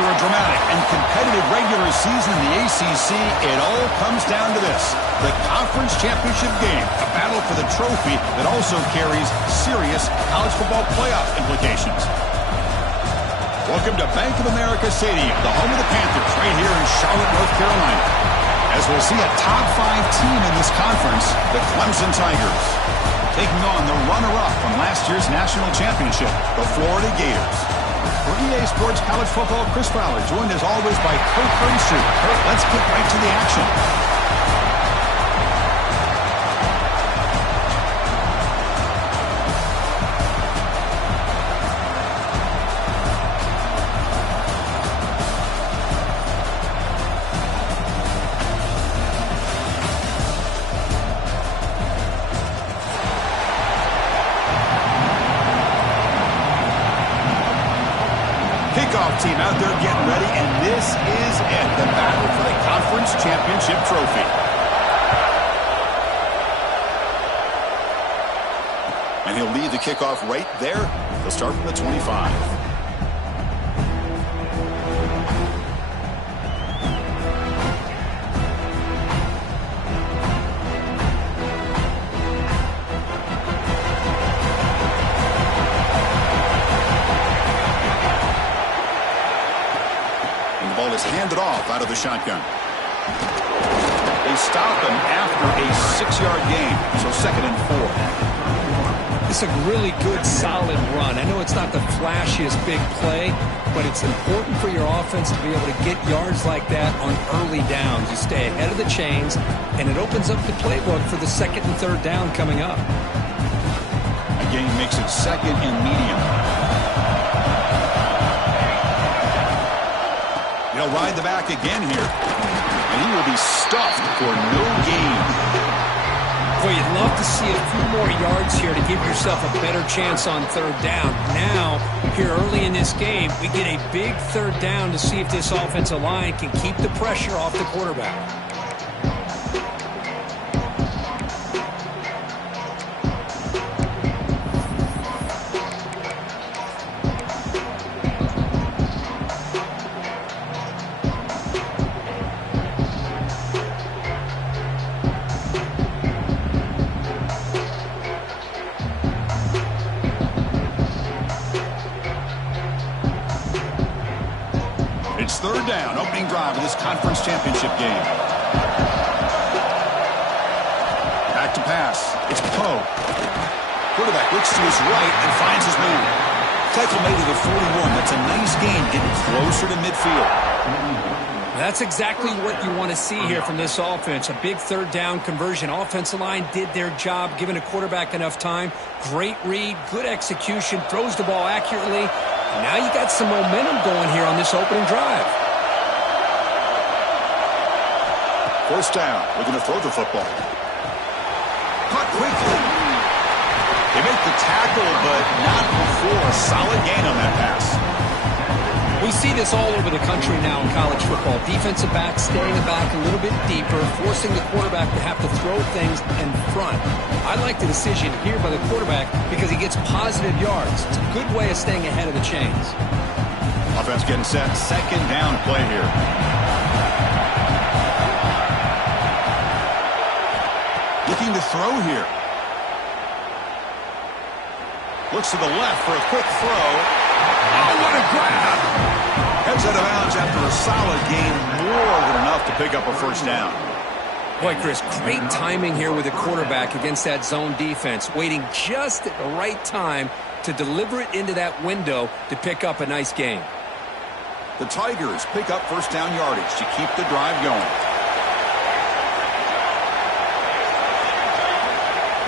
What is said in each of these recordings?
After a dramatic and competitive regular season in the ACC, it all comes down to this: the conference championship game, a battle for the trophy that also carries serious college football playoff implications. Welcome to Bank of America Stadium, the home of the Panthers, right here in Charlotte, North Carolina. As we'll see a top 5 team in this conference, the Clemson Tigers, taking on the runner-up from last year's national championship, the Florida Gators. For EA Sports College Football, Chris Fowler, joined as always by Kurt Burnstreet. Kurt, let's get right to the action. Team out there getting ready, and this is it, the battle for the conference championship trophy. And he'll lead the kickoff right there. He'll start from the 25. Handed off out of the shotgun. They stop him after a 6-yard gain, so 2nd and 4. It's a really good, solid run. I know it's not the flashiest big play, but it's important for your offense to be able to get yards like that on early downs. You stay ahead of the chains, and it opens up the playbook for the 2nd and 3rd down coming up. Again, makes it 2nd and medium. He'll ride the back again here, and he will be stuffed for no gain. Boy, you'd love to see a few more yards here to give yourself a better chance on 3rd down. Now, here early in this game, we get a big 3rd down to see if this offensive line can keep the pressure off the quarterback. It's 3rd down, opening drive of this conference championship game. Back to pass. It's Poe. Quarterback looks to his right and finds his man. Tackle made to the 41. That's a nice gain, getting closer to midfield. That's exactly what you want to see here from this offense. A big 3rd down conversion. Offensive line did their job, giving a quarterback enough time. Great read, good execution, throws the ball accurately. And now you got some momentum going here on this opening drive. 1st down. Looking to throw the football. Caught quickly. They make the tackle, but not before a solid gain on that pass. We see this all over the country now in college football. Defensive backs staying back a little bit deeper, forcing the quarterback to have to throw things in front. I like the decision here by the quarterback because he gets positive yards. It's a good way of staying ahead of the chains. Offense getting set. 2nd down play here. Looking to throw here. Looks to the left for a quick throw. Oh, what a grab! Heads out of bounds after a solid gain, more than enough to pick up a 1st down. Boy, Chris, great timing here with the quarterback against that zone defense, waiting just at the right time to deliver it into that window to pick up a nice gain. The Tigers pick up 1st down yardage to keep the drive going.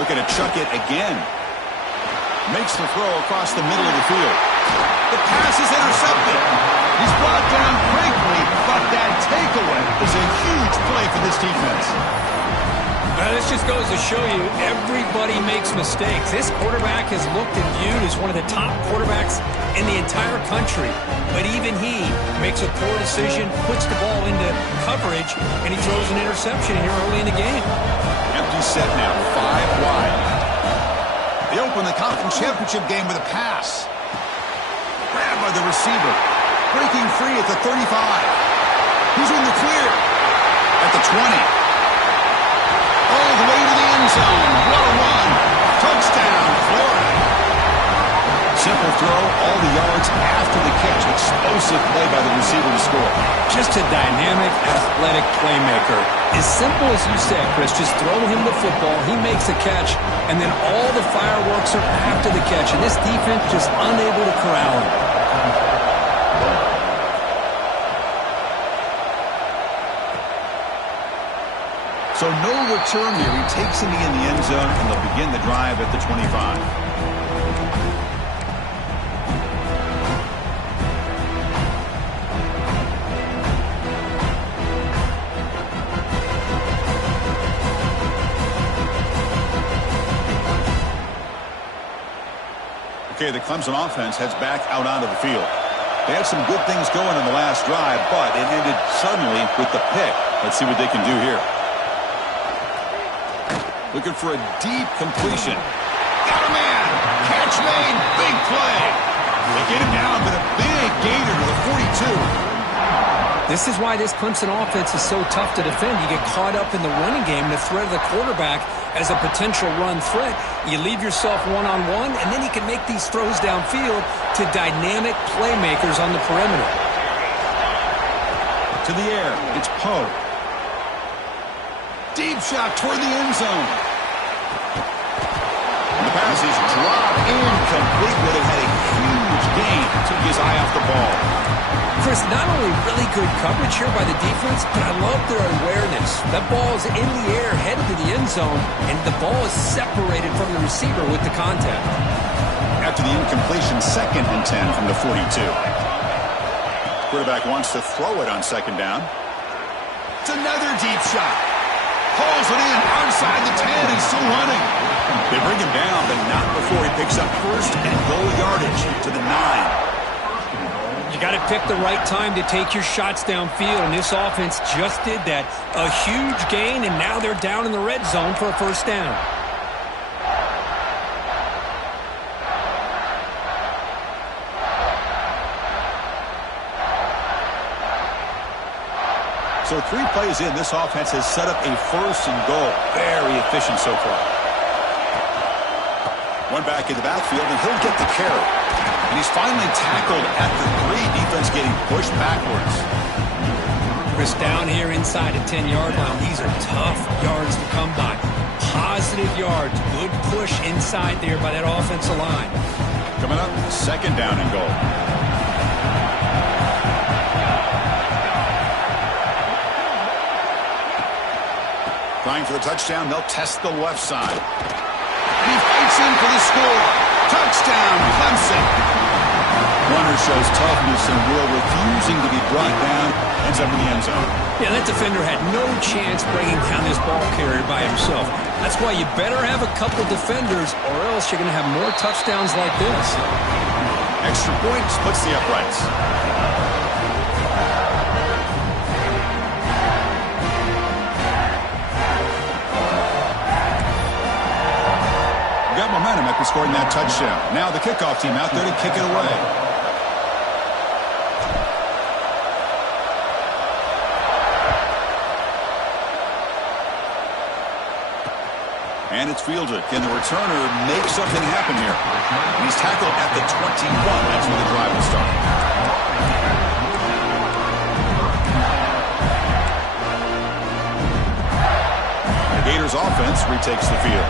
Looking to chuck it again. Makes the throw across the middle of the field. The pass is intercepted. He's brought down quickly, but that takeaway is a huge play for this defense. This just goes to show you everybody makes mistakes. This quarterback is looked and viewed as one of the top quarterbacks in the entire country. But even he makes a poor decision, puts the ball into coverage, and he throws an interception here early in the game. Empty set now, 5 wide. They open the conference championship game with a pass. Grabbed by the receiver. breaking free at the 35. He's in the clear at the 20. All the way to the end zone. What a run. Touchdown, Florida. Simple throw, all the yards after the catch. Explosive play by the receiver to score. Just a dynamic, athletic playmaker. As simple as you said, Chris, just throw him the football, he makes a catch, and then all the fireworks are after the catch, and this defense just unable to corral him. So no return here. He takes him in the end zone, and they'll begin the drive at the 25. Okay, the Clemson offense heads back out onto the field. They had some good things going in the last drive, but it ended suddenly with the pick. Let's see what they can do here. Looking for a deep completion. Got a man. Catch made. Big play. They get him down, but a big gainer to the 42. This is why this Clemson offense is so tough to defend. You get caught up in the running game, the threat of the quarterback as a potential run threat. You leave yourself one-on-one, and then you can make these throws downfield to dynamic playmakers on the perimeter. To the air. It's Poe. Deep shot toward the end zone. And the pass is dropped incomplete, but it had a huge gain. Took his eye off the ball. Chris, not only really good coverage here by the defense, but I love their awareness. That ball is in the air, headed to the end zone, and the ball is separated from the receiver with the contact. After the incompletion, 2nd and 10 from the 42. Quarterback wants to throw it on 2nd down. It's another deep shot. Pulls it in outside the 10 and still running. They bring him down, but not before he picks up 1st and goal yardage to the 9. You got to pick the right time to take your shots downfield, and this offense just did that. A huge gain, and now they're down in the red zone for a 1st down. So 3 plays in, this offense has set up a 1st and goal. Very efficient so far. One back in the backfield, and he'll get the carry. And he's finally tackled at the 3. Defense getting pushed backwards. Chris, down here inside the 10-yard line, these are tough yards to come by. Positive yards, good push inside there by that offensive line. Coming up, 2nd down and goal. Trying for the touchdown, they'll test the left side. And he fights in for the score. Touchdown, Clemson. Runner shows toughness and will, refusing to be brought down. Ends up in the end zone. Yeah, that defender had no chance bringing down this ball carrier by himself. That's why you better have a couple defenders, or else you're going to have more touchdowns like this. Extra point splits the uprights. Got momentum after scoring that touchdown. Now the kickoff team out there to kick it away. And it's fielded. Can the returner make something happen here? And he's tackled at the 21. That's where the drive will start. The Gators offense retakes the field.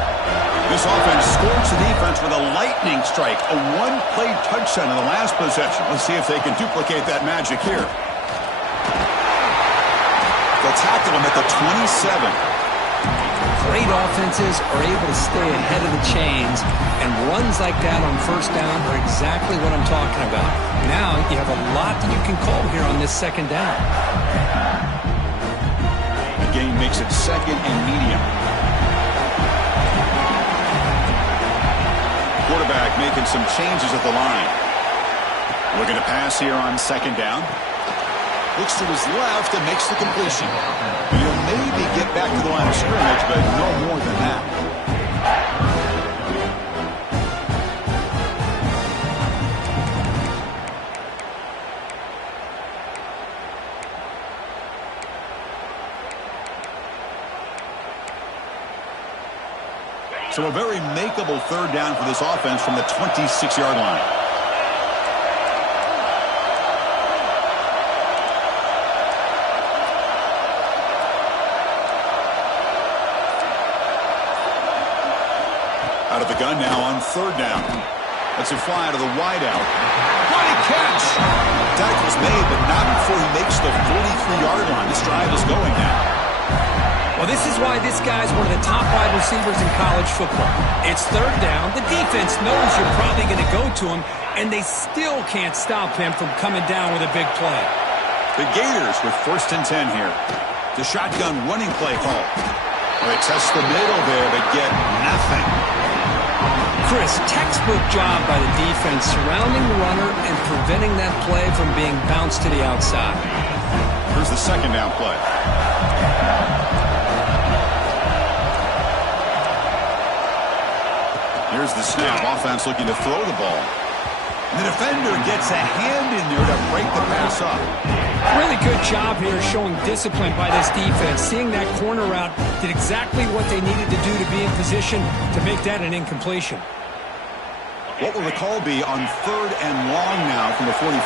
This offense scores the defense with a lightning strike. A 1-play touchdown in the last possession. Let's see if they can duplicate that magic here. They'll tackle him at the 27. Great offenses are able to stay ahead of the chains, and runs like that on 1st down are exactly what I'm talking about. Now you have a lot that you can call here on this 2nd down. The game makes it 2nd and medium. Quarterback making some changes at the line. Looking to pass here on 2nd down. Looks to his left and makes the completion. He'll maybe get back to the line of scrimmage, but no more than that. So a very makeable third down for this offense from the 26-yard line. Out of the gun now on third down. Let's it fly out of the wideout. What a catch! Tackle's made, but not before he makes the 43-yard line. This drive is going now. Well, this is why this guy's one of the top wide receivers in college football. It's third down. The defense knows you're probably going to go to him, and they still can't stop him from coming down with a big play. The Gators with 1st and 10 here. The shotgun running play call. They test the middle there, but get nothing. Chris, textbook job by the defense surrounding the runner and preventing that play from being bounced to the outside. Here's the second down play. Here's the snap. Offense looking to throw the ball. And the defender gets a hand in there to break the pass up. Really good job here showing discipline by this defense. Seeing that corner route, did exactly what they needed to do to be in position to make that an incompletion. What will the call be on third and long now from the 44?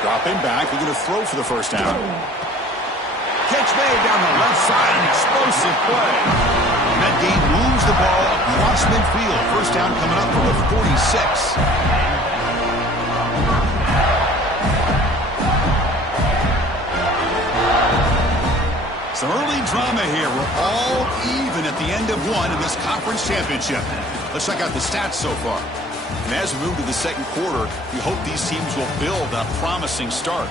Dropping back, they're going to throw for the first down. Catch made down the left side, an explosive play. And that game moves the ball across midfield. First down coming up from the 46. Some early drama here. We're all even at the end of one in this conference championship. Let's check out the stats so far. And as we move to the second quarter, we hope these teams will build a promising start.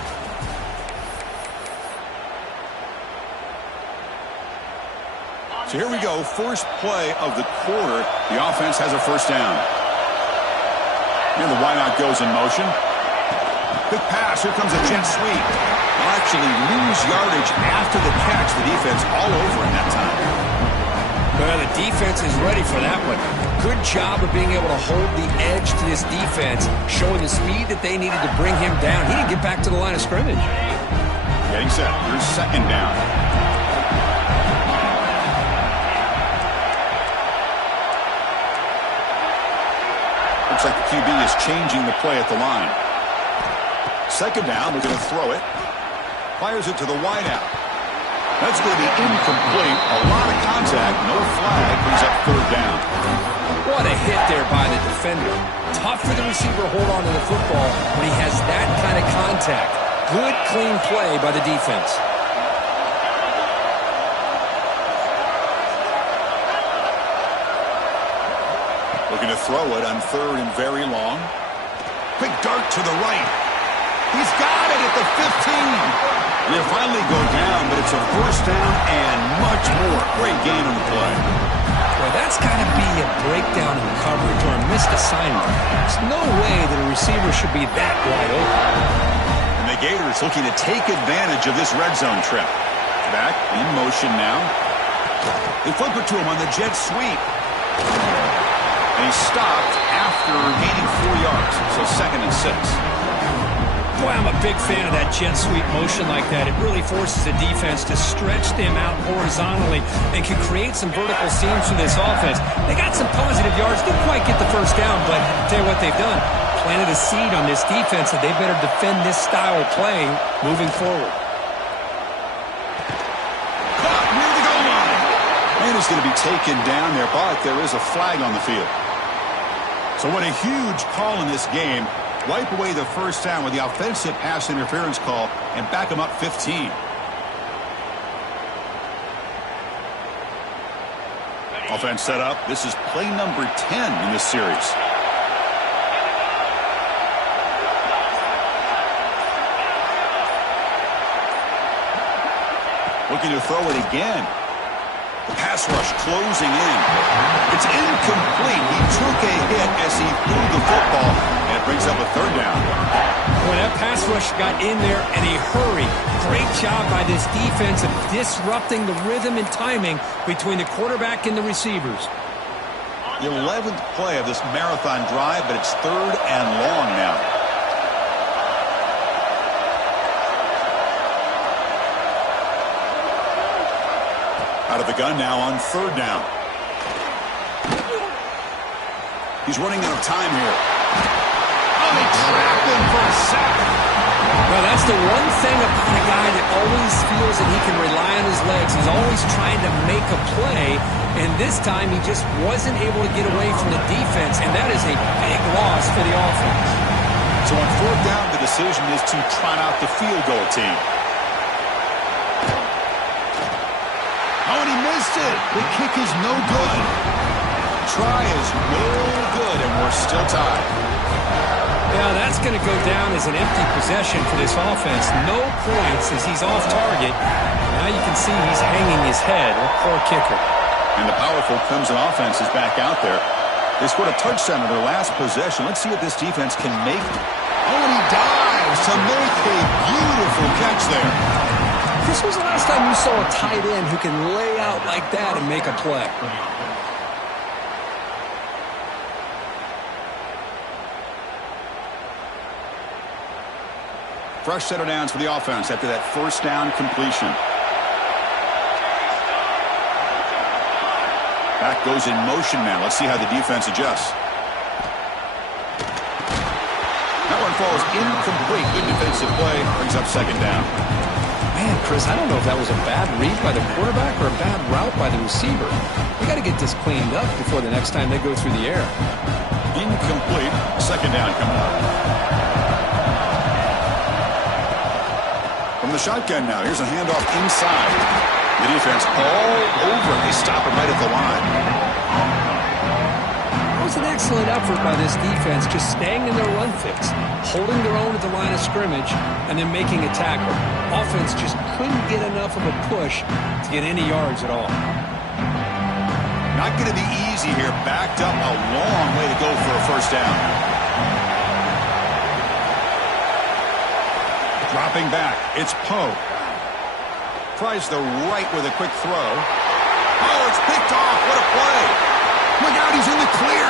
So here we go. First play of the quarter. The offense has a first down. And the wideout goes in motion. Quick pass. Here comes a jet sweep. They'll actually lose yardage after the catch. The defense all over in that time. Well, the defense is ready for that one. Good job of being able to hold the edge to this defense, showing the speed that they needed to bring him down. He didn't get back to the line of scrimmage. Getting set. Here's second down. Looks like the QB is changing the play at the line. Second down, we're going to throw it. Fires it to the wideout. That's going to be incomplete. A lot of contact, no flag, brings up third down. What a hit there by the defender. Tough for the receiver to hold on to the football when he has that kind of contact. Good, clean play by the defense. Looking to throw it on third and very long. Big dart to the right. He's got it at the 15. They'll finally go down, but it's a first down and much more. Great gain on the play. Well, that's got to be a breakdown in coverage or a missed assignment. There's no way that a receiver should be that wide open. And the Gators looking to take advantage of this red zone trip. Back in motion now. They flip it to him on the jet sweep. And he stopped after gaining 4 yards. So 2nd and 6. Boy, I'm a big fan of that jet sweep motion like that. It really forces the defense to stretch them out horizontally and can create some vertical seams for this offense. They got some positive yards. Didn't quite get the first down, but I'll tell you what they've done. Planted a seed on this defense that they better defend this style of playing moving forward. Caught near the goal line. And he's going to be taken down there, but there is a flag on the field. So what a huge call in this game. Wipe away the first down with the offensive pass interference call and back him up 15. Offense set up. This is play number 10 in this series. Looking to throw it again. The pass rush closing in. It's incomplete. He took a hit as he threw the football, and it brings up a third down. Well, that pass rush got in there in a hurry. Great job by this defense of disrupting the rhythm and timing between the quarterback and the receivers. The 11th play of this marathon drive, but it's third and long now. Out of the gun now on third down. He's running out of time here. Oh, they trap him for a sack. Well, that's the one thing about a guy that always feels that he can rely on his legs. He's always trying to make a play, and this time he just wasn't able to get away from the defense, and that is a big loss for the offense. So on fourth down, the decision is to trot out the field goal team. Oh, and he missed it. The kick is no good. Try is no good, and we're still tied. Yeah, that's going to go down as an empty possession for this offense. No points as he's off target. Now you can see he's hanging his head. A poor kicker. And the powerful Clemson offense is back out there. They scored a touchdown in their last possession. Let's see what this defense can make. Oh, and he dives to make a beautiful catch there. This was the last time you saw a tight end who can lay out like that and make a play. Fresh set of downs for the offense after that first down completion. Back goes in motion now. Let's see how the defense adjusts. That one falls incomplete. Good defensive play. Brings up second down. Man, Chris, I don't know if that was a bad read by the quarterback or a bad route by the receiver. We got to get this cleaned up before the next time they go through the air. Incomplete. Second down coming up. From the shotgun now. Here's a handoff inside. The defense all over. They stop him right at the line. That was an excellent effort by this defense, just staying in their run fix, holding their own at the line of scrimmage, and then making a tackle. Offense just couldn't get enough of a push to get any yards at all. Not going to be easy here. Backed up a long way to go for a first down. Dropping back, it's Poe. Tries the right with a quick throw. Oh, it's picked off. What a play. Look out, he's in the clear.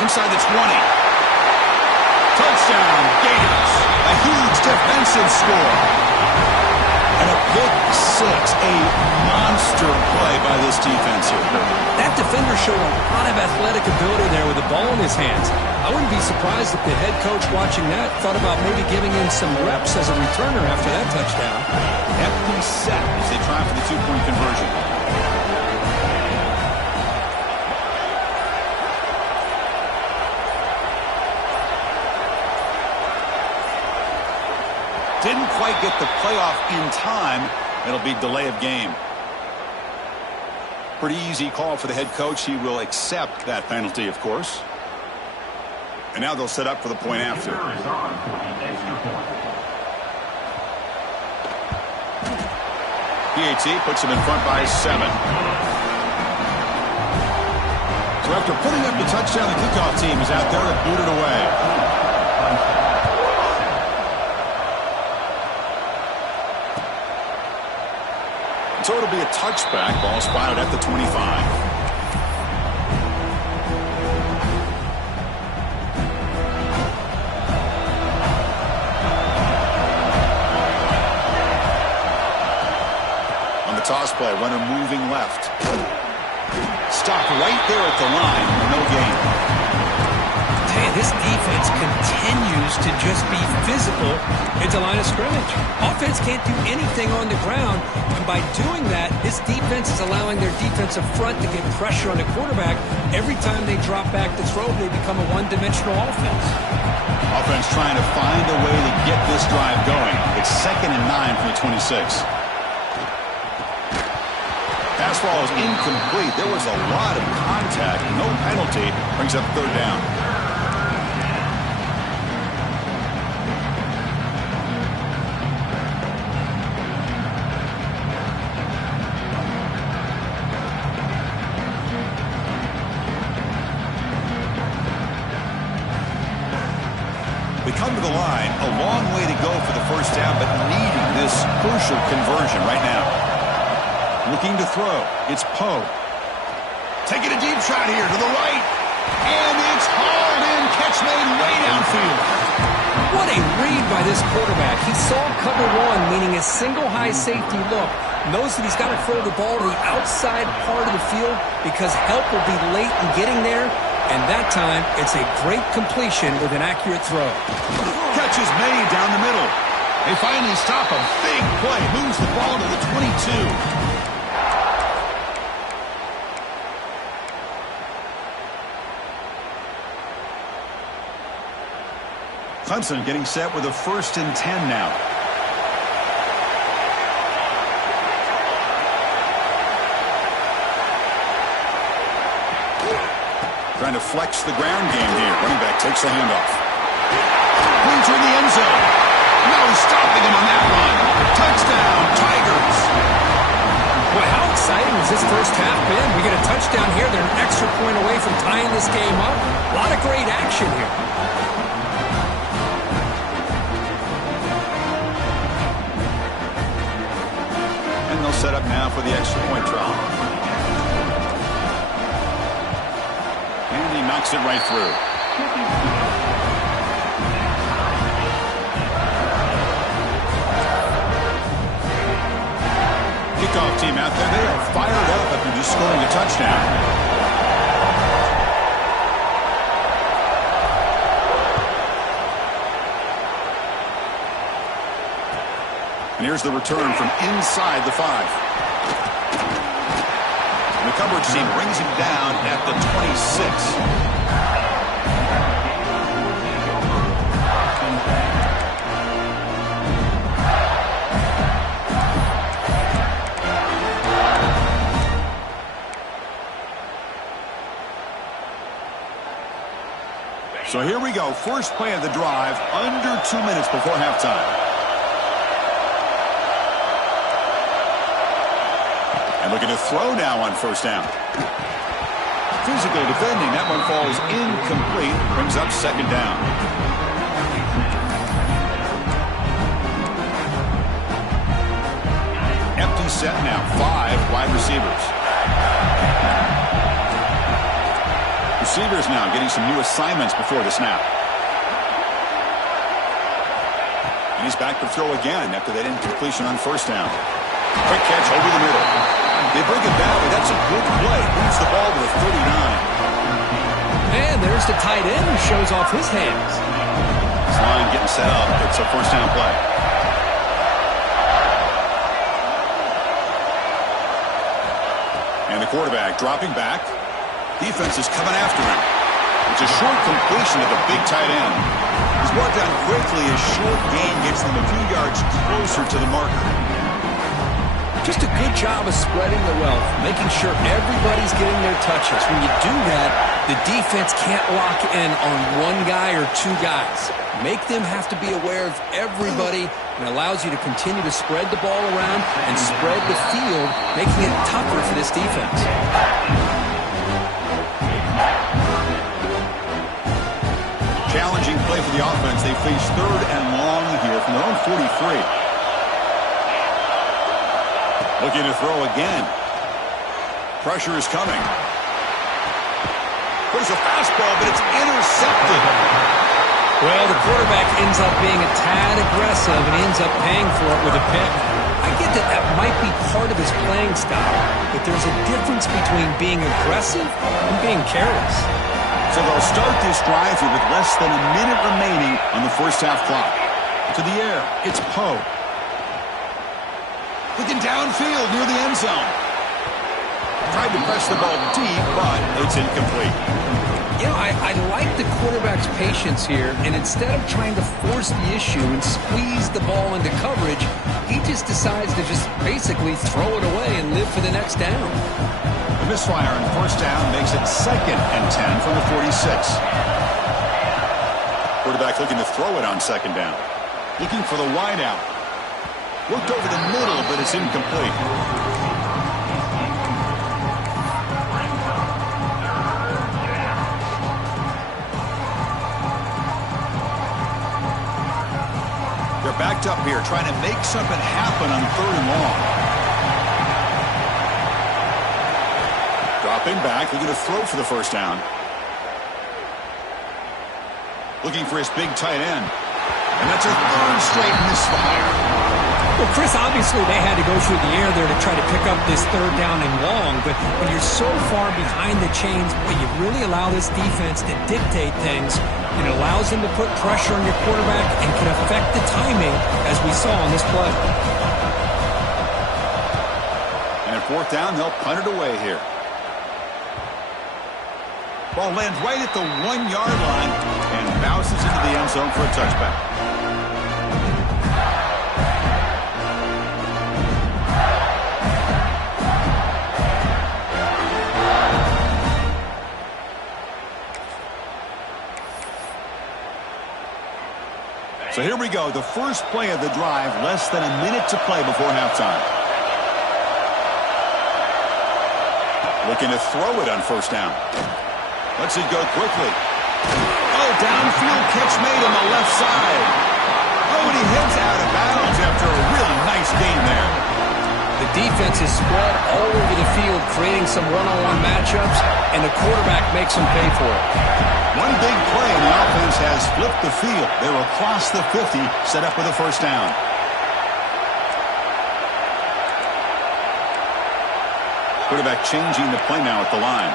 Inside the 20. Touchdown, Gators. A huge defensive score. And a pick six. A monster play by this defense here. That defender showed a lot of athletic ability there with the ball in his hands. I wouldn't be surprised if the head coach watching that thought about maybe giving him some reps as a returner after that touchdown. Empty set as they try for the two-point conversion. Didn't quite get the playoff in time. It'll be delay of game. Pretty easy call for the head coach. He will accept that penalty, of course. And now they'll set up for the point after. PAT puts him in front by 7. So after putting up the touchdown, the kickoff team is out there to boot it away. So it'll be a touchback. Ball spotted at the 25. Toss play, runner moving left. Stopped right there at the line. No gain. Man, this defense continues to just be physical at the line of scrimmage. Offense can't do anything on the ground, and by doing that, this defense is allowing their defensive front to get pressure on the quarterback. Every time they drop back to throw, they become a one-dimensional offense. Offense trying to find a way to get this drive going. It's 2nd and 9 from the 26. Pass ball is incomplete. There was a lot of contact. No penalty. Brings up third down. We come to the line. A long way to go for the first down, but needing this crucial conversion right now. Looking to throw. It's Poe. Taking a deep shot here to the right. And it's hauled in. Catch made way downfield. What a read by this quarterback. He saw cover one, meaning a single high safety look. Knows that he's got to throw the ball to the outside part of the field because help will be late in getting there. And that time, it's a great completion with an accurate throw. Catch is made down the middle. They finally stop a big play. Moves the ball to the 22. Clemson getting set with a 1st and 10 now. Trying to flex the ground game here. Running back takes the handoff. Points in the end zone. No stopping him on that one. Touchdown, Tigers. Boy, how exciting has this first half been? We get a touchdown here. They're an extra point away from tying this game up. A lot of great action here. And they'll set up now for the extra point try. And he knocks it right through. Kickoff team out there. They are fired up after just scoring a touchdown. And here's the return from inside the 5. And the coverage team brings him down at the 26. So here we go. First play of the drive, under 2 minutes before halftime. And looking to throw now on first down. Physical defending. That one falls incomplete. Brings up second down. Empty set now. 5 wide receivers. Receivers now getting some new assignments before the snap. And he's back to throw again after that incompletion on first down. Quick catch over the middle. They bring it back, but that's a good play. Moves the ball to the 39. And there's the tight end who shows off his hands. This line getting set up. It's a first down play. And the quarterback dropping back. Defense is coming after him. It's a short completion to the big tight end. He's brought down quickly. His short gain gets them a few yards closer to the marker. Just a good job of spreading the wealth, making sure everybody's getting their touches. When you do that, the defense can't lock in on one guy or two guys. Make them have to be aware of everybody, and allows you to continue to spread the ball around and spread the field, making it tougher for this defense. Challenging play for the offense. They face 3rd and long here from their own 43. Looking to throw again. Pressure is coming. There's a fastball, but it's intercepted. Well, the quarterback ends up being a tad aggressive and ends up paying for it with a pick. I get that that might be part of his playing style, but there's a difference between being aggressive and being careless. So they'll start this drive here with less than a minute remaining on the first half clock. To the air, it's Poe. Looking downfield near the end zone. Tried to press the ball deep, but it's incomplete. You know, I like the quarterback's patience here, and instead of trying to force the issue and squeeze the ball into coverage, he just decides to just basically throw it away and live for the next down. The misfire on first down makes it 2nd and 10 from the 46. Quarterback looking to throw it on second down. Looking for the wide out. Looked over the middle, but it's incomplete. They're backed up here, trying to make something happen on 3rd and long. Dropping back, looking to throw for the first down. Looking for his big tight end. And that's a third straight misfire. Well, Chris, obviously they had to go through the air there to try to pick up this third down and long, but when you're so far behind the chains, boy, you really allow this defense to dictate things. It allows them to put pressure on your quarterback and can affect the timing, as we saw on this play. And at fourth down, they'll punt it away here. Ball lands right at the 1-yard line and bounces into the end zone for a touchback. So here we go, the first play of the drive, less than a minute to play before halftime. Looking to throw it on first down. Lets it go quickly. Oh, downfield catch made on the left side. Oh, and he heads out of bounds after a really nice gain there. The defense is spread all over the field, creating some one-on-one matchups, and the quarterback makes them pay for it. One big play, and the offense has flipped the field. They're across the 50, set up with a first down. Quarterback changing the play now at the line.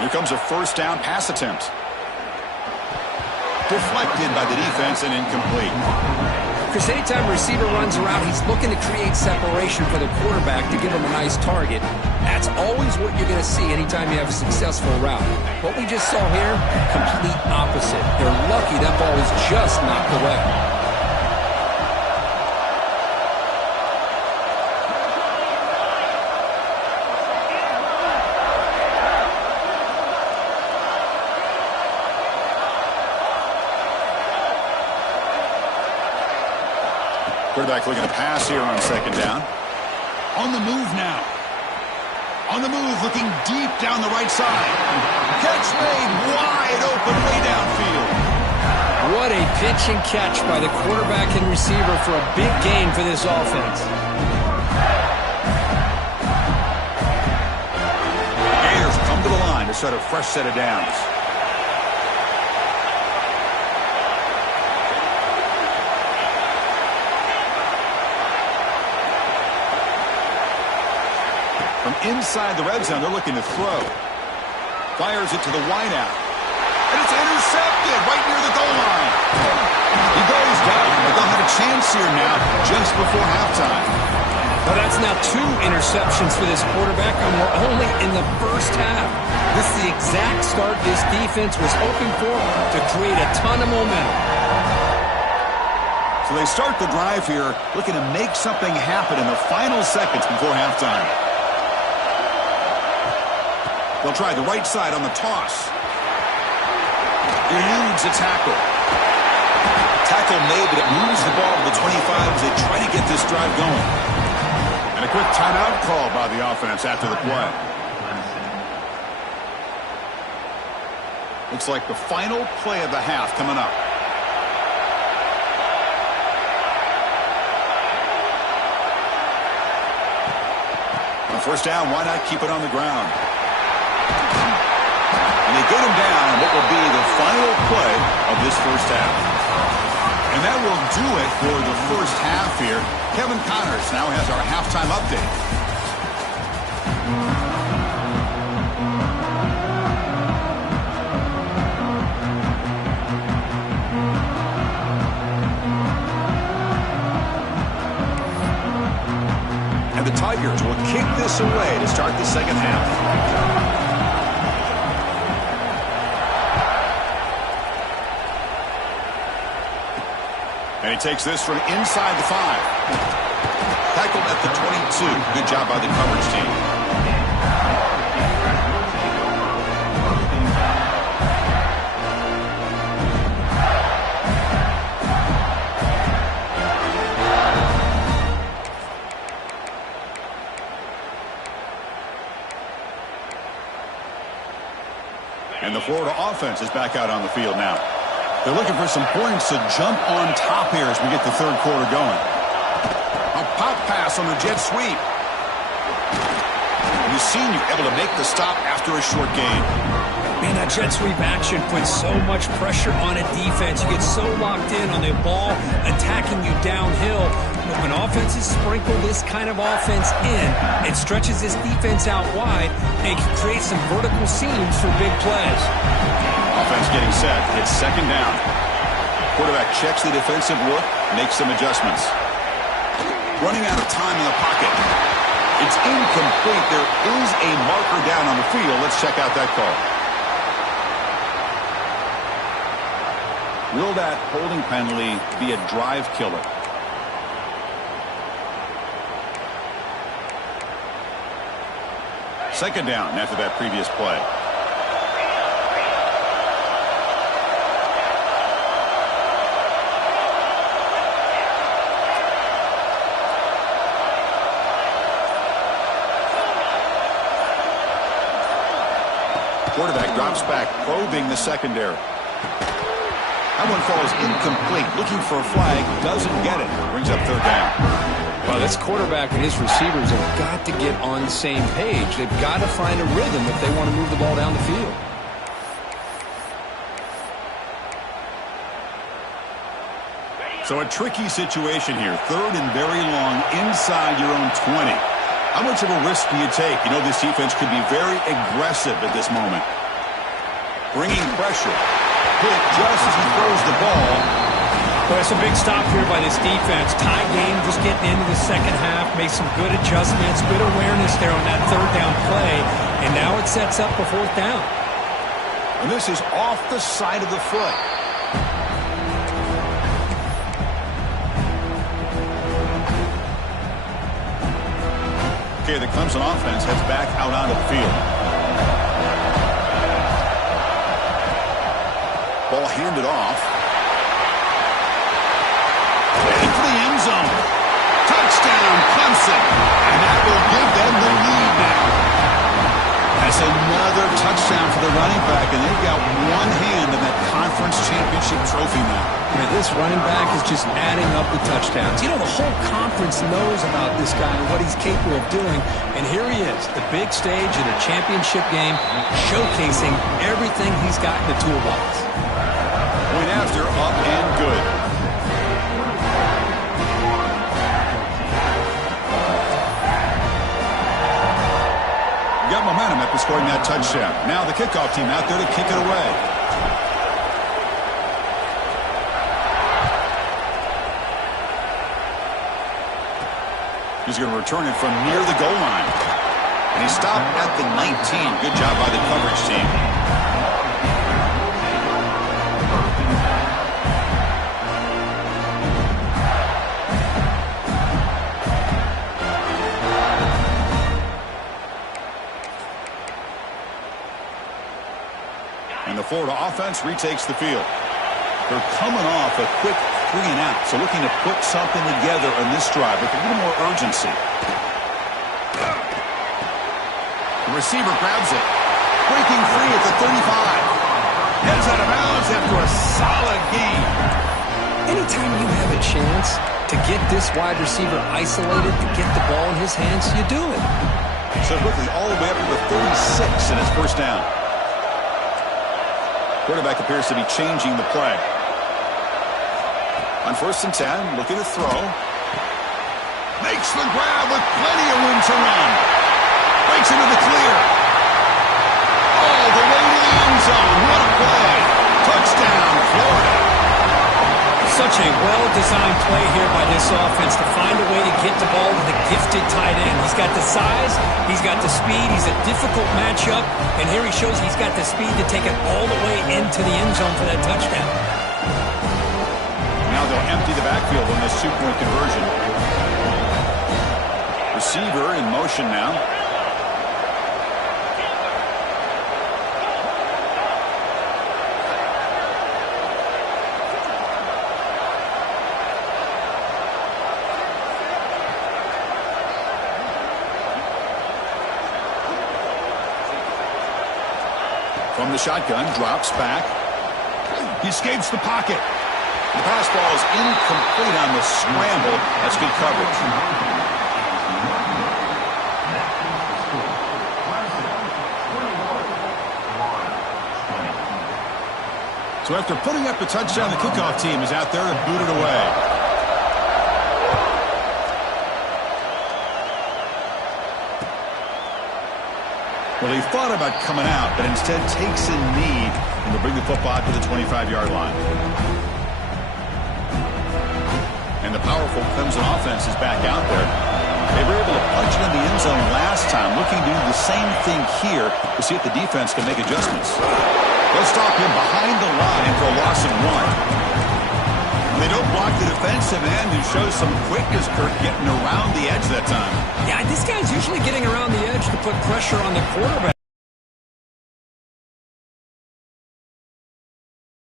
Here comes a first down pass attempt. Deflected by the defense and incomplete. Chris, anytime a receiver runs around, he's looking to create separation for the quarterback to give him a nice target. That's always what you're going to see anytime you have a successful route. What we just saw here, complete opposite. They're lucky that ball was just knocked away. Quarterback looking to pass here on second down. On the move now. On the move, looking deep down the right side. Catch made wide open way downfield. What a pitch and catch by the quarterback and receiver for a big gain for this offense. Gators come to the line to set a fresh set of downs. From inside the red zone, they're looking to throw. Fires it to the wideout. And it's intercepted right near the goal line. He goes down, but they'll have a chance here now just before halftime. Well, that's now 2 interceptions for this quarterback, and we're only in the first half. This is the exact start this defense was hoping for to create a ton of momentum. So they start the drive here looking to make something happen in the final seconds before halftime. They'll try the right side on the toss. Eludes a tackle. Tackle made, but it moves the ball to the 25 as they try to get this drive going. And a quick timeout call by the offense after the play. Looks like the final play of the half coming up. On first down, why not keep it on the ground? And they get him down on what will be the final play of this first half. And that will do it for the first half here. Kevin Connors now has our halftime update. And the Tigers will kick this away to start the second half. And he takes this from inside the 5. Tackled at the 22. Good job by the coverage team. And the Florida offense is back out on the field now. They're looking for some points to jump on top here as we get the third quarter going. A pop pass on the jet sweep. You've seen you're able to make the stop after a short gain. Man, that jet sweep action puts so much pressure on a defense. You get so locked in on the ball attacking you downhill. But when offenses sprinkle this kind of offense in, it stretches this defense out wide and can create some vertical seams for big plays. Offense getting set. It's second down. Quarterback checks the defensive look, makes some adjustments. Running out of time in the pocket. It's incomplete. There is a marker down on the field. Let's check out that call. Will that holding penalty be a drive killer? Second down after that previous play. Quarterback drops back, probing the secondary. That one falls incomplete. Looking for a flag, doesn't get it. Brings up third down. Well, this quarterback and his receivers have got to get on the same page. They've got to find a rhythm if they want to move the ball down the field. So a tricky situation here. Third and very long inside your own 20. How much of a risk do you take? You know this defense could be very aggressive at this moment. Bringing pressure. Hit just as he throws the ball. Well, it's a big stop here by this defense. Tie game, just getting into the second half. Made some good adjustments, good awareness there on that third down play. And now it sets up a fourth down. And this is off the side of the foot. Okay, the Clemson offense heads back out onto the field. Ball handed off. Into the end zone. Touchdown, Clemson. And that will give them the lead now. That's another touchdown for the running back, and they've got one hand in that conference championship trophy now. Man, this running back is just adding up the touchdowns. You know, the whole conference knows about this guy and what he's capable of doing. And here he is, the big stage in a championship game, showcasing everything he's got in the toolbox. Point after, up and good. Got momentum after scoring that touchdown. Now the kickoff team out there to kick it away. He's going to return it from near the goal line. And he stopped at the 19. Good job by the coverage team. And the Florida offense retakes the field. They're coming off a quick 3 and out, so looking to put something together on this drive with a little more urgency. The receiver grabs it. Breaking free at the 35. Heads out of bounds after a solid gain. Anytime you have a chance to get this wide receiver isolated, to get the ball in his hands, you do it. So quickly all the way up to the 36 in his first down. Quarterback appears to be changing the play. On 1st and 10, looking to throw. Makes the grab with plenty of room to run. Breaks into the clear. All the way to the end zone. What a play. Touchdown, Florida. Such a well-designed play here by this offense to find a way to get the ball to the gifted tight end. He's got the size, he's got the speed, he's a difficult matchup, and here he shows he's got the speed to take it all the way into the end zone for that touchdown. Now they'll empty the backfield on this 2-point conversion. Receiver in motion now. From the shotgun, drops back. He escapes the pocket. The pass ball is incomplete on the scramble. That's good coverage. So after putting up the touchdown, the kickoff team is out there and booted away. Well, he thought about coming out, but instead takes a knee and will bring the football to the 25-yard line. And the powerful Clemson offense is back out there. They were able to punch it in the end zone last time, looking to do the same thing here to see if the defense can make adjustments. They'll stop him behind the line for a loss of 1. They don't block the defensive end and show some quickness, Kirk, getting around the edge that time. Yeah, this guy's usually getting around the edge to put pressure on the quarterback.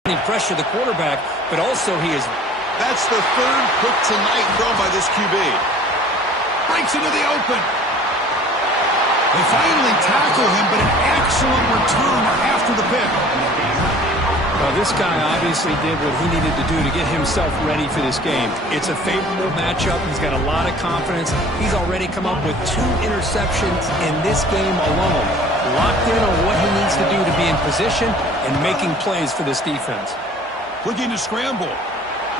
He pressured the quarterback, but also he is... That's the third pick tonight thrown by this QB. Breaks into the open. They finally tackle him, but an excellent return after the pick. Well, this guy obviously did what he needed to do to get himself ready for this game. It's a favorable matchup. He's got a lot of confidence. He's already come up with 2 interceptions in this game alone. Locked in on what he needs to do to be in position and making plays for this defense. Looking to scramble.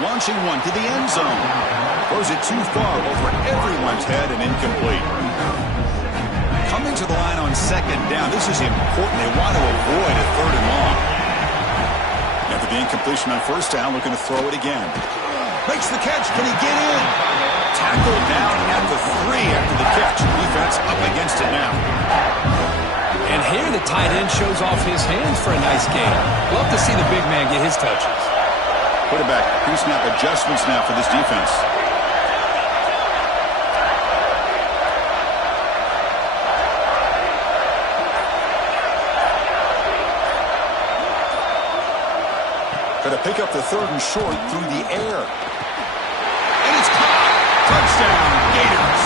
Launching one to the end zone. Throws it too far over everyone's head and incomplete. Coming to the line on second down. This is important. They want to avoid a 3rd and long. After the incompletion on first down, looking to throw it again. Makes the catch. Can he get in? Tackled down at the 3 after the catch. Defense up against it now. And here the tight end shows off his hands for a nice gain. Love to see the big man get his touches. Quarterback pre-snap adjustments now for this defense. Going to pick up the 3rd and short through the air. And it's caught. Touchdown, Gators.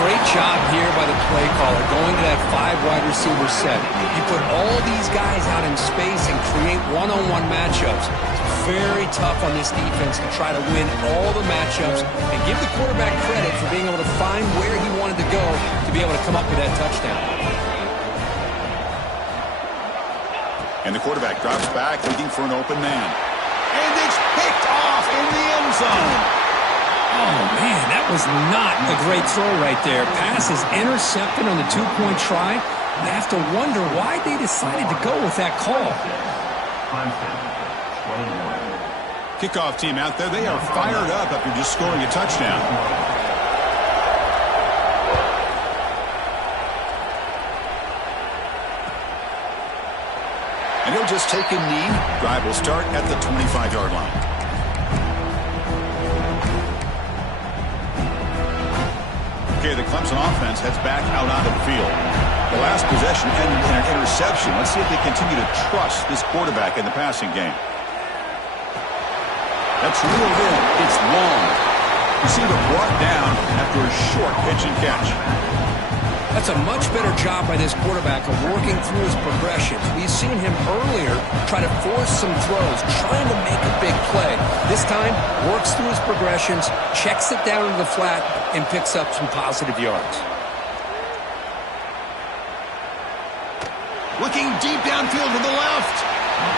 Great job here by the play caller, going to that 5 wide receiver set. You put all these guys out in space and create one-on-one matchups. It's very tough on this defense to try to win all the matchups and give the quarterback credit for being able to find where he wanted to go to be able to come up with that touchdown. And the quarterback drops back, looking for an open man. And it's picked off in the end zone. Oh, man, that was not a great throw right there. Pass is intercepted on the 2-point try. You have to wonder why they decided to go with that call. Kickoff team out there. They are fired up after just scoring a touchdown. And he'll just take a knee. Drive will start at the 25-yard line. Okay, the Clemson offense heads back out onto the field. The last possession ended in an interception. Let's see if they continue to trust this quarterback in the passing game. That's reeled in. It's long. Receiver brought down after a short pitch and catch. That's a much better job by this quarterback of working through his progressions. We've seen him earlier try to force some throws, trying to make a big play. This time, works through his progressions, checks it down to the flat, and picks up some positive yards. Looking deep downfield to the left.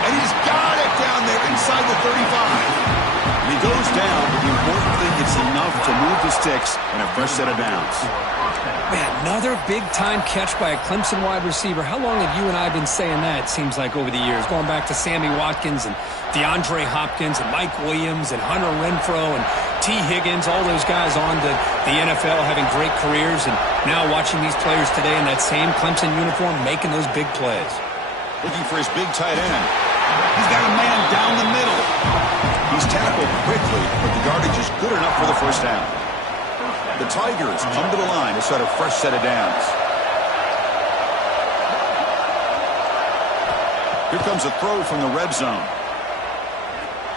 And he's got it down there inside the 35. And he goes down, but the important thing is enough to move the sticks and a fresh set of downs. Man, another big-time catch by a Clemson wide receiver. How long have you and I been saying that, it seems like, over the years? Going back to Sammy Watkins and DeAndre Hopkins and Mike Williams and Hunter Renfrow and T. Higgins, all those guys on to the NFL having great careers, and now watching these players today in that same Clemson uniform making those big plays. Looking for his big tight end. He's got a man down the middle. He's tackled quickly, but the yardage is good enough for the first down. The Tigers come to the line to start a fresh set of downs. Here comes a throw from the red zone.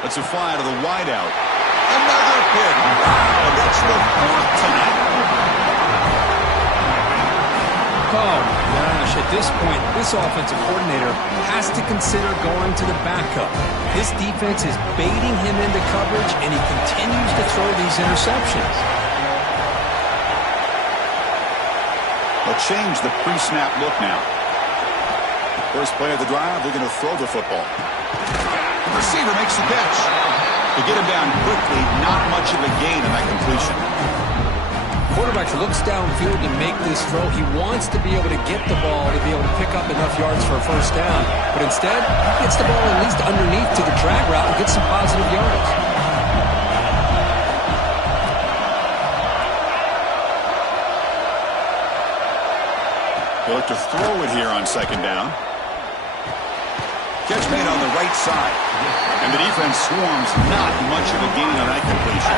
That's a fly to the wideout. Another pick. Wow, that's the fourth tonight. Oh, my gosh. At this point, this offensive coordinator has to consider going to the backup. This defense is baiting him into coverage, and he continues to throw these interceptions. They'll change the pre-snap look now. First play of the drive, they're going to throw the football. The receiver makes the catch. To get him down quickly, not much of a gain in that completion. Quarterback looks downfield to make this throw. He wants to be able to get the ball to be able to pick up enough yards for a first down. But instead, he gets the ball at least underneath to the drag route and gets some positive yards. He'll look to throw it here on second down. Catch made on the right side. And the defense swarms, not much of a gain on that completion.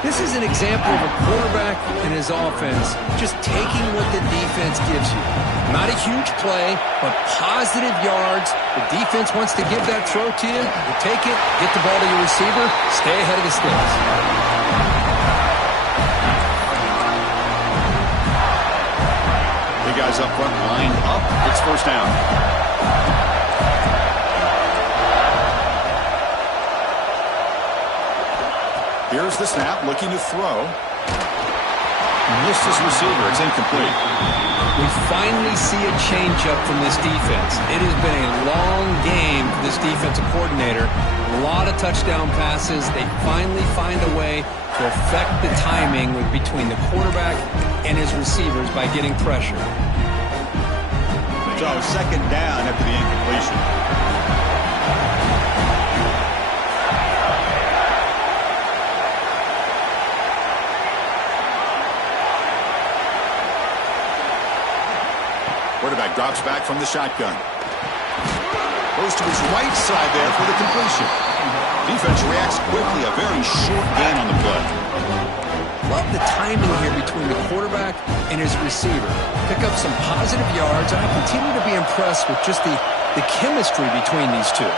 This is an example of a quarterback and his offense just taking what the defense gives you. Not a huge play, but positive yards. The defense wants to give that throw to you. You take it, get the ball to your receiver, stay ahead of the sticks. Big guys up front, lined up. It's first down. Here's the snap, looking to throw. Missed his receiver. It's incomplete. We finally see a changeup from this defense. It has been a long game for this defensive coordinator. A lot of touchdown passes. They finally find a way to affect the timing between the quarterback and his receivers by getting pressure. So second down after the incompletion. Quarterback drops back from the shotgun. Goes to his right side there for the completion. Defense reacts quickly. A very short gain on the play. Love the timing here between the quarterback and his receiver. Pick up some positive yards, and I continue to be impressed with just the chemistry between these two.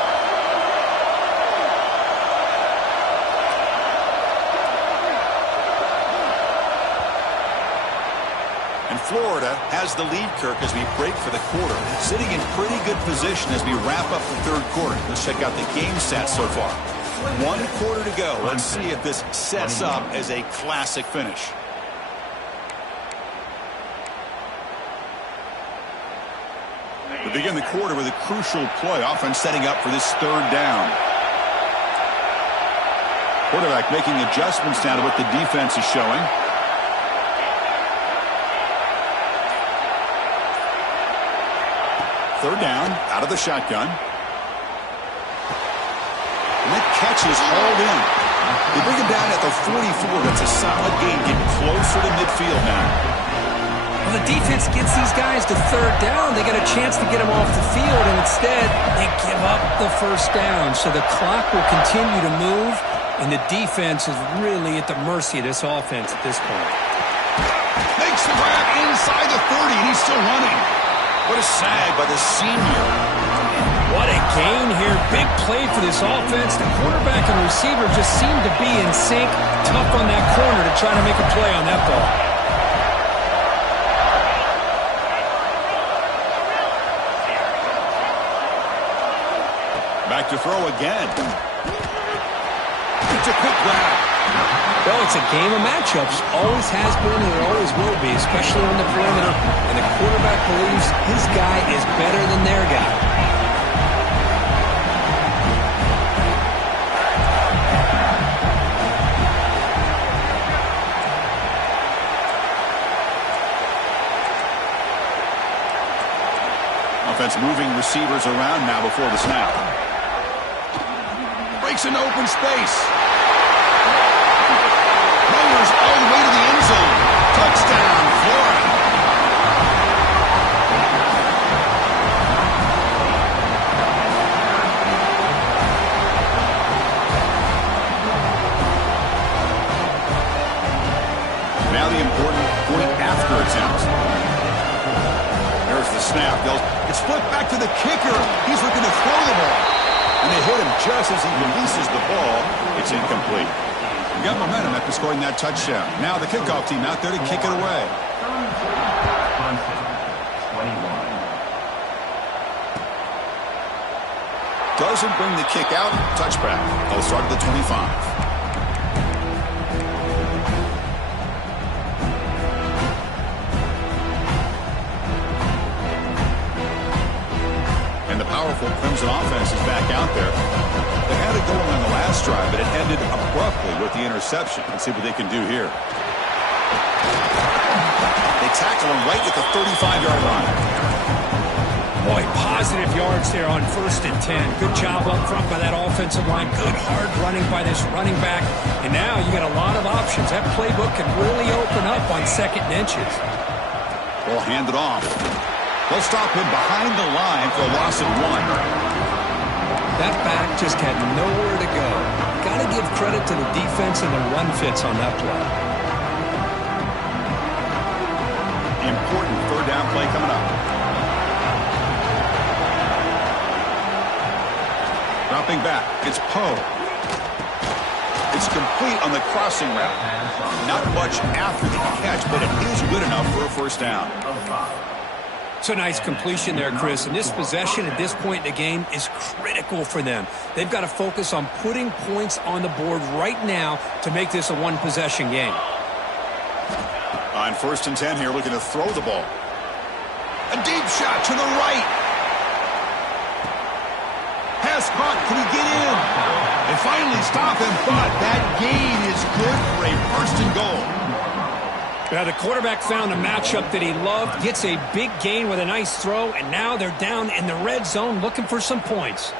Florida has the lead, Kirk, as we break for the quarter. Sitting in pretty good position as we wrap up the third quarter. Let's check out the game stats so far. 1 quarter to go. Let's see if this sets up as a classic finish. We begin the quarter with a crucial play. Offense setting up for this third down. Quarterback making adjustments now to what the defense is showing. Third down, out of the shotgun. And that catch is hauled in. They bring him down at the 44. That's a solid gain, getting closer to midfield now. Well, the defense gets these guys to third down. They got a chance to get them off the field, and instead they give up the first down. So the clock will continue to move, and the defense is really at the mercy of this offense at this point. Makes the grab inside the 30, and he's still running. What a sag by the senior. What a gain here. Big play for this offense. The quarterback and receiver just seem to be in sync. Tough on that corner to try to make a play on that ball. Back to throw again. It's a quick grab. Well, it's a game of matchups. Always has been and it always will be, especially on the perimeter. And the quarterback believes his guy is better than their guy. Offense moving receivers around now before the snap. Breaks an open space. All the way to the end zone. Touchdown, Florida. Now the important point after attempt. There's the snap. It's flipped back to the kicker. He's looking to throw the ball. And they hit him just as he releases the ball. It's incomplete. Got momentum after scoring that touchdown. Now the kickoff team out there to kick it away. doesn't bring the kick out. Touchback. They'll start at the 25. And the powerful Crimson offense is back out there. They had it going on the last drive, but it ended abruptly with the interception. Let's see what they can do here. They tackle him right at the 35-yard line. Boy, positive yards there on 1st and 10. Good job up front by that offensive line. Good hard running by this running back. And now you got a lot of options. That playbook can really open up on 2nd and inches. Ball handed off. They'll stop him behind the line for a loss of 1. That back just had nowhere to go. Got to give credit to the defense and the run fits on that play. Important 3rd down play coming up. Dropping back, it's Poe. It's complete on the crossing route. Not much after the catch, but it is good enough for a 1st down. It's a nice completion there, Chris. And this possession at this point in the game is critical for them. They've got to focus on putting points on the board right now to make this a one-possession game. On 1st and 10 here, looking to throw the ball. A deep shot to the right. Pass caught. Can he get in? They finally stop him, but that gain is good for a 1st and goal. Now, the quarterback found a matchup that he loved, gets a big gain with a nice throw, and now they're down in the red zone looking for some points.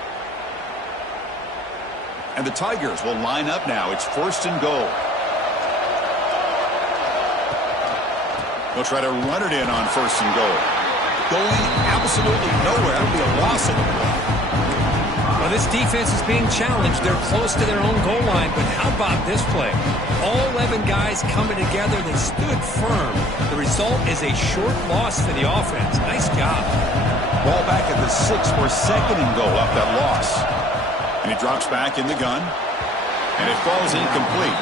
And the Tigers will line up now. It's 1st and goal. They'll try to run it in on 1st and goal. Going absolutely nowhere. That'll be a loss of the ball. Well, this defense is being challenged. They're close to their own goal line, but how about this play? All 11 guys coming together. They stood firm. The result is a short loss for the offense. Nice job. Ball back at the 6 for 2nd and goal up that loss. And he drops back in the gun. And it falls incomplete.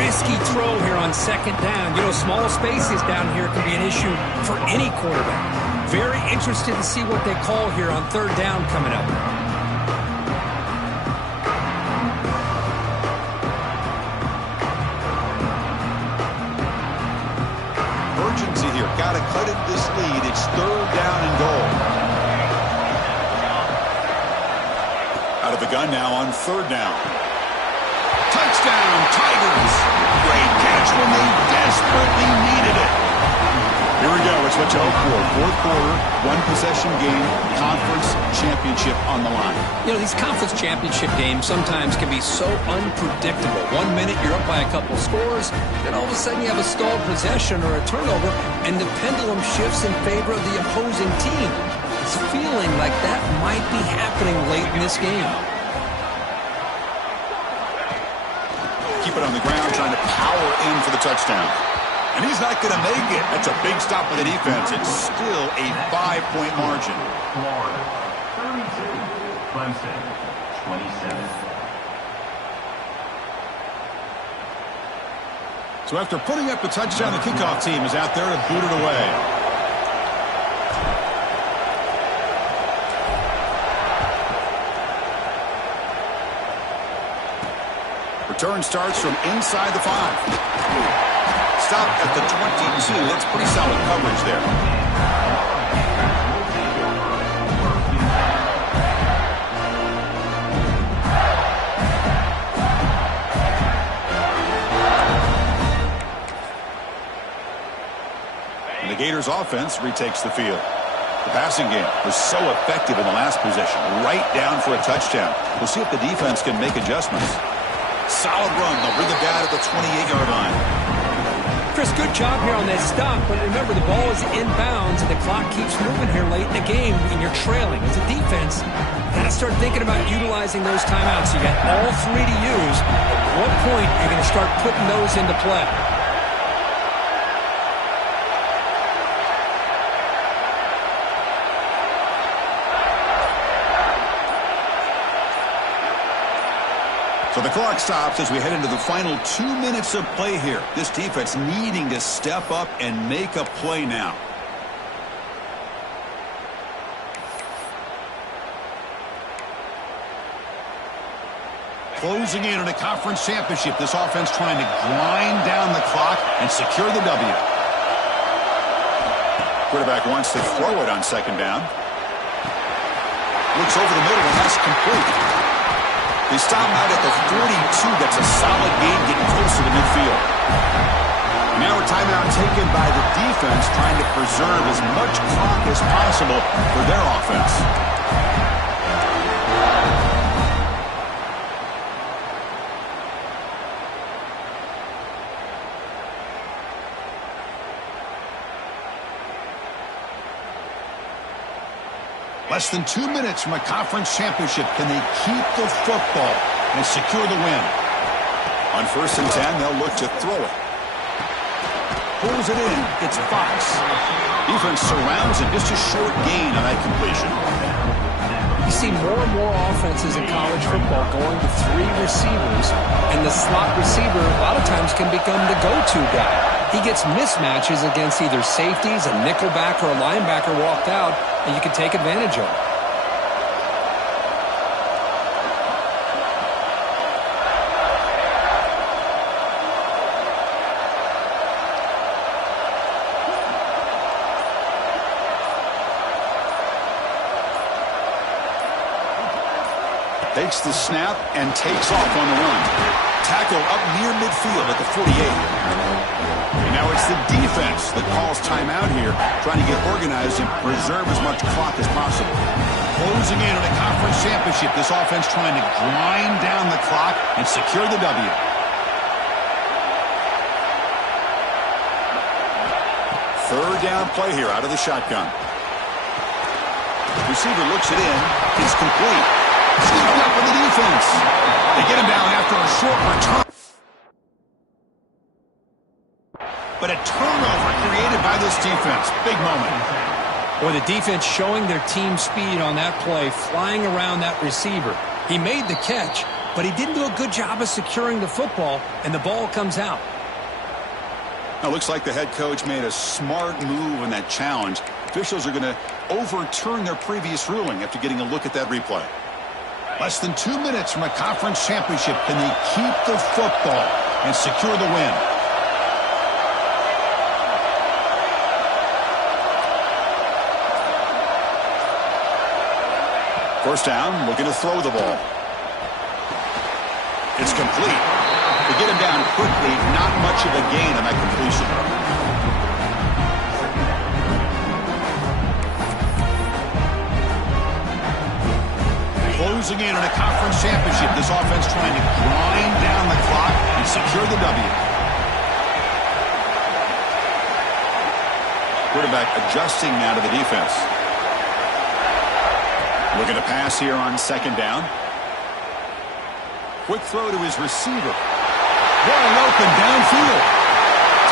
Risky throw here on 2nd down. You know, small spaces down here can be an issue for any quarterback. Very interested to see what they call here on 3rd down coming up. Urgency here. Got to cut it this lead. It's 3rd down and goal. Out of the gun now on 3rd down. Touchdown, Tigers. Great catch when they desperately needed it. Here we go. It's what you hope for. 4th quarter, 1-possession game, conference championship on the line. You know, these conference championship games sometimes can be so unpredictable. 1 minute you're up by a couple scores, then all of a sudden you have a stalled possession or a turnover, and the pendulum shifts in favor of the opposing team. It's feeling like that might be happening late in this game. Keep it on the ground, trying to power in for the touchdown. And he's not going to make it. That's a big stop by the defense. It's still a 5-point margin. Florida, 32. Clemson, 27. So after putting up the touchdown, the kickoff team is out there to boot it away. Return starts from inside the 5. Stop at the 22. That's pretty solid coverage there. And the Gators offense retakes the field. The passing game was so effective in the last possession, right down for a touchdown. We'll see if the defense can make adjustments. Solid run. They'll bring it down at the 28-yard line. Chris, good job here on that stop, but remember the ball is inbounds and the clock keeps moving here late in the game and you're trailing. As a defense, got to start thinking about utilizing those timeouts. You got all 3 to use. At what point are you going to start putting those into play? So the clock stops as we head into the final 2 minutes of play here. This defense needing to step up and make a play now. Closing in on a conference championship, this offense trying to grind down the clock and secure the W. Quarterback wants to throw it on second down. Looks over the middle, and that's complete. They stop him out at the 42. That's a solid gain, getting closer to midfield. Now a timeout taken by the defense, trying to preserve as much clock as possible for their offense. Less than 2 minutes from a conference championship. Can they keep the football and secure the win? On 1st and 10, they'll look to throw it. Pulls it in. It's Fox. Defense surrounds him. Just a short gain on that completion. You see more and more offenses in college football going to 3 receivers, and the slot receiver a lot of times can become the go-to guy. He gets mismatches against either safeties, a nickelback, or a linebacker walked out, and you can take advantage of it. Takes the snap and takes off on the run. Tackle up near midfield at the 48. And now it's the defense that calls timeout here, trying to get organized and preserve as much clock as possible. Closing in on a conference championship, this offense trying to grind down the clock and secure the W. Third down play here out of the shotgun. Receiver looks it in. It's complete. Sneaking up with the defense. They get him down after a short return. But a turnover created by this defense. Big moment. Boy, the defense showing their team speed on that play, flying around that receiver. He made the catch, but he didn't do a good job of securing the football, and the ball comes out. Now, it looks like the head coach made a smart move in that challenge. Officials are going to overturn their previous ruling after getting a look at that replay. Less than 2 minutes from a conference championship. Can they keep the football and secure the win? First down, looking to throw the ball. It's complete. They get him down quickly, not much of a gain on that completion. Closing in on a conference championship. This offense trying to grind down the clock and secure the W. Quarterback adjusting now to the defense. Looking to pass here on second down. Quick throw to his receiver. Wide open downfield.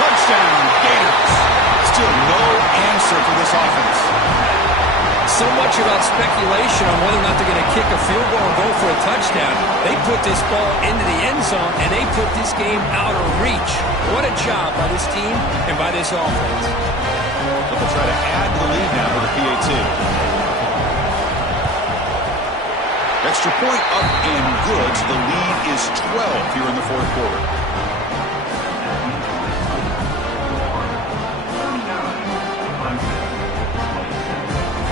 Touchdown, Gators. Still no answer for this offense. So much about speculation on whether or not they're going to kick a field goal or go for a touchdown. They put this ball into the end zone, and they put this game out of reach. What a job by this team and by this offense. They'll try to add to the lead now with the PAT. Extra point up and good, so the lead is 12 here in the fourth quarter.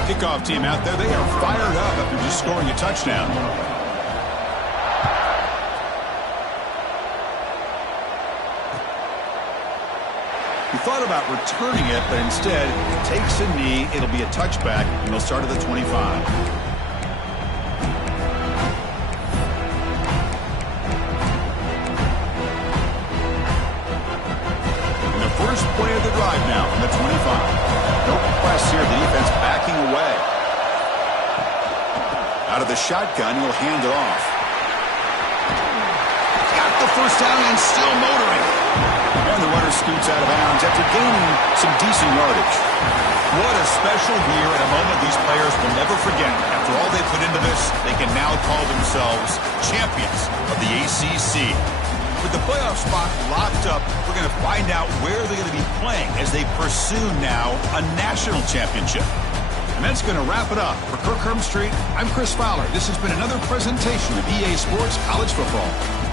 Kickoff team out there, they are fired up after just scoring a touchdown. He thought about returning it, but instead takes a knee. It'll be a touchback, and they'll start at the 25. First play of the drive now from the 25. No press here. The defense backing away. Out of the shotgun, he'll hand it off. Got the first down and still motoring. And the runner scoots out of bounds after gaining some decent yardage. What a special year and a moment these players will never forget. After all they put into this, they can now call themselves champions of the ACC. With the playoff spot locked up, we're going to find out where they're going to be playing as they pursue now a national championship. And that's going to wrap it up. For Kirk Herbstreit, I'm Chris Fowler. This has been another presentation of EA Sports College Football.